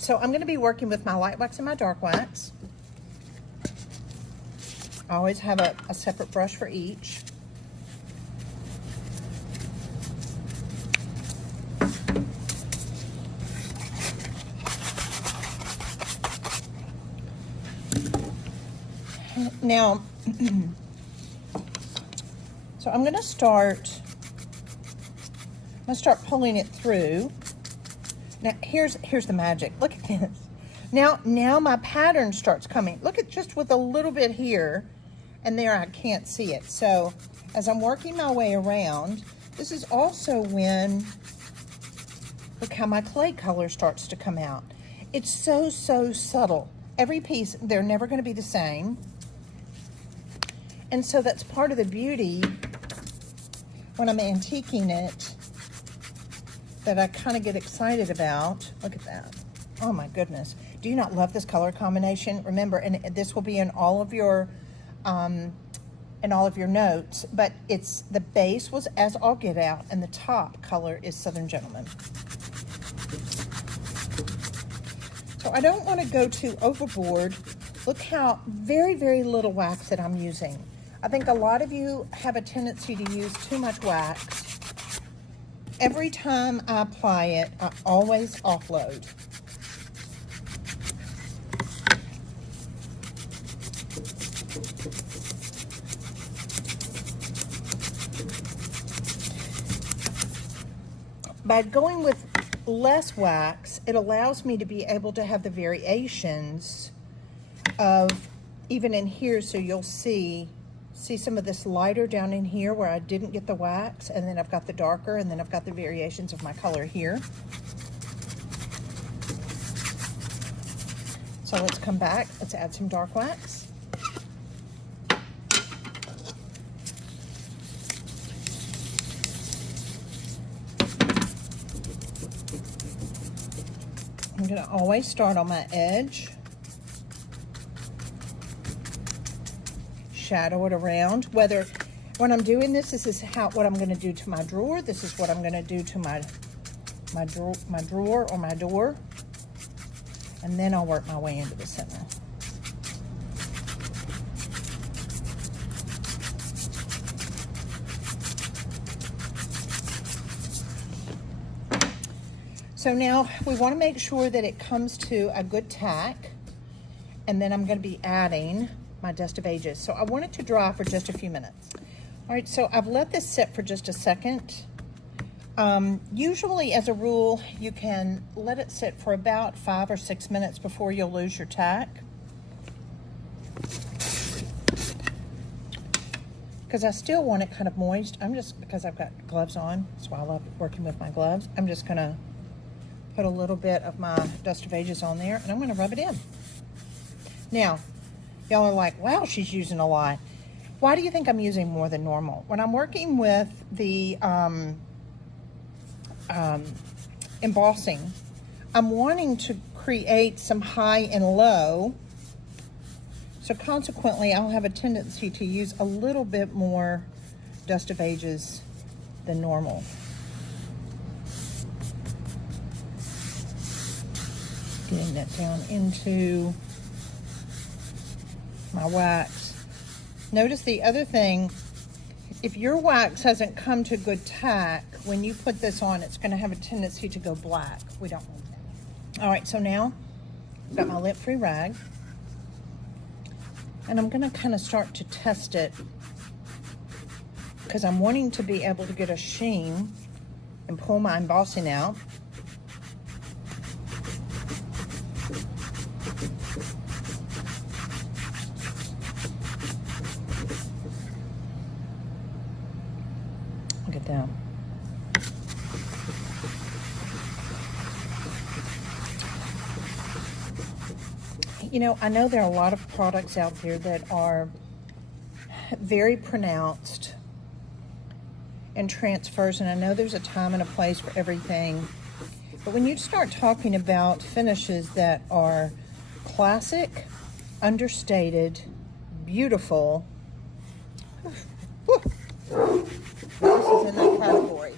So I'm going to be working with my light wax and my dark wax. I always have a separate brush for each. Now, so I'm going to start pulling it through. Now, here's the magic. Look at this. Now my pattern starts coming. Look at just with a little bit here and there, I can't see it. So as I'm working my way around, this is also when, look how my clay color starts to come out. It's so subtle. Every piece, they're never going to be the same. And so that's part of the beauty when I'm antiquing it that I kind of get excited about. Look at that. Oh my goodness. Do you not love this color combination? Remember, and this will be in all of your notes, but it's the base was As All Get Out and the top color is Southern Gentleman. So I don't want to go too overboard. Look how very little wax that I'm using. I think a lot of you have a tendency to use too much wax. Every time I apply it, I always offload. By going with less wax, it allows me to be able to have the variations of even in here, so you'll see some of this lighter down in here where I didn't get the wax, and then I've got the darker, and then I've got the variations of my color here. So let's come back, let's add some dark wax. I'm gonna always start on my edge. Shadow it around. Whether when I'm doing this is what I'm going to do to my drawer. This is what I'm going to do to my drawer or my door, and then I'll work my way into the center. So now we want to make sure that it comes to a good tack, and then I'm going to be adding my Dust of Ages. So I want it to dry for just a few minutes. All right, so I've let this sit for just a second. Usually, as a rule, you can let it sit for about 5 or 6 minutes before you'll lose your tack. Because I still want it kind of moist. Because I've got gloves on, that's why I love working with my gloves. I'm just gonna put a little bit of my Dust of Ages on there, and I'm gonna rub it in. Now, y'all are like, wow, she's using a lot. Why do you think I'm using more than normal? When I'm working with the embossing, I'm wanting to create some high and low. So consequently, I'll have a tendency to use a little bit more Dust of Ages than normal. Getting that down into my wax. Notice the other thing, if your wax hasn't come to good tack, when you put this on, it's going to have a tendency to go black. We don't want that. All right, so now I've got my lint-free rag, and I'm going to kind of start to test it because I'm wanting to be able to get a sheen and pull my embossing out. Look at that. You know, I know there are a lot of products out there that are very pronounced and transfers, and I know there's a time and a place for everything. But when you start talking about finishes that are classic, understated, beautiful, this is in that category.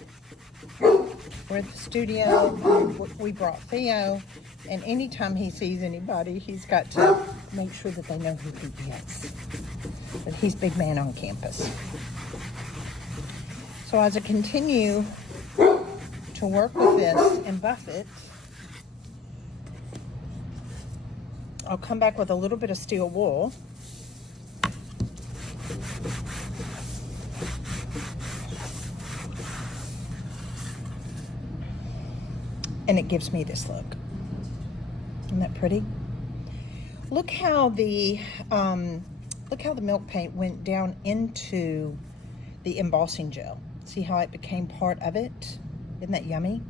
we're at the studio. We brought Theo, and anytime he sees anybody, he's got to make sure that they know who he is. But he's big man on campus. So as I continue to work with this and buff it, I'll come back with a little bit of steel wool. And it gives me this look. Isn't that pretty? Look how the milk paint went down into the embossing gel. See how it became part of it? Isn't that yummy?